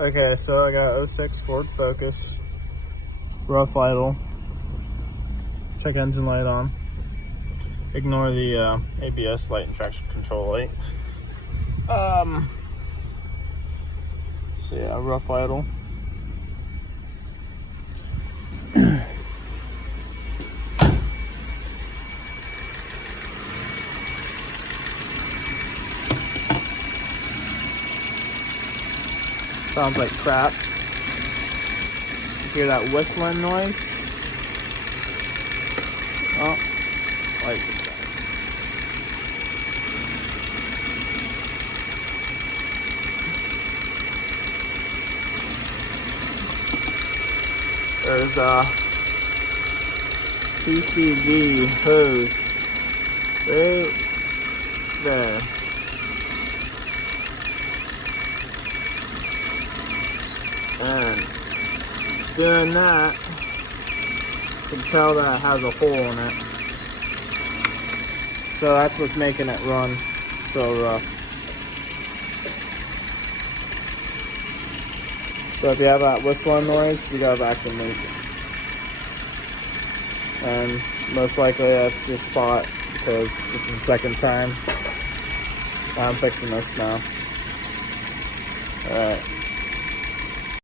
Okay, so I got 06 Ford Focus, rough idle, check engine light on, ignore the ABS light and traction control light. So yeah, rough idle. Sounds like crap. You hear that whistling noise? Oh, like there's a PCV hose right there. And doing that, you can tell that it has a hole in it. So that's what's making it run so rough. So if you have that whistling noise, you gotta vacuum it. And most likely that's your spot, because this is the second time I'm fixing this now. Alright.